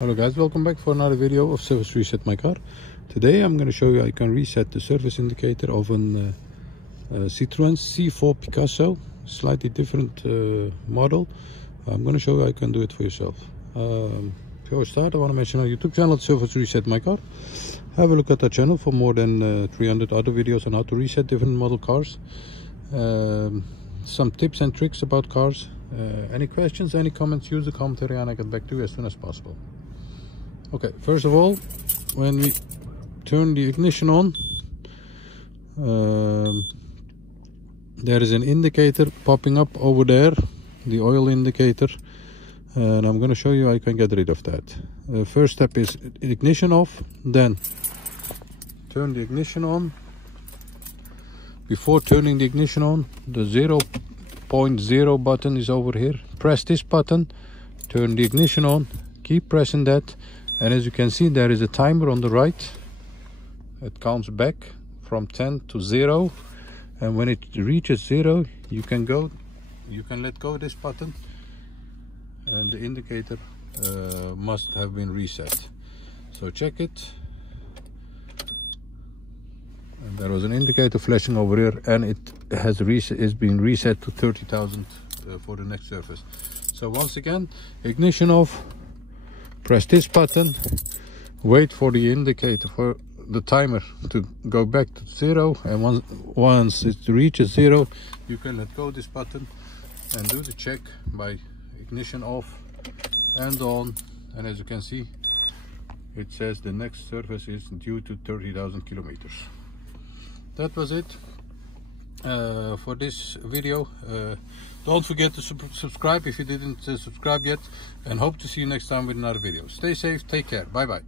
Hello guys, welcome back for another video of Service Reset My Car. Today I'm going to show you how you can reset the service indicator of a Citroen C4 Picasso, slightly different model. I'm going to show you how you can do it for yourself. Before I start, I want to mention our YouTube channel, Service Reset My Car. Have a look at our channel for more than 300 other videos on how to reset different model cars. Some tips and tricks about cars. Any questions, any comments, use the comment area and I get back to you as soon as possible. Okay, first of all, when we turn the ignition on, there is an indicator popping up over there, the oil indicator, and I'm going to show you how you can get rid of that. The first step is ignition off, then turn the ignition on. Before turning the ignition on, the 0.0 button is over here. Press this button, turn the ignition on, keep pressing that. And as you can see, there is a timer on the right. It counts back from 10 to 0. And when it reaches 0, you can let go of this button. And the indicator must have been reset. So check it. And there was an indicator flashing over here, and it is being reset to 30,000 for the next service. So once again, ignition off. Press this button, wait for the indicator, for the timer to go back to 0, and once it reaches 0, you can let go of this button and do the check by ignition off and on. And as you can see, it says the next service is due to 30,000 kilometers. That was it for this video. Don't forget to subscribe if you didn't subscribe yet, and hope to see you next time with another video. Stay safe, take care, bye bye.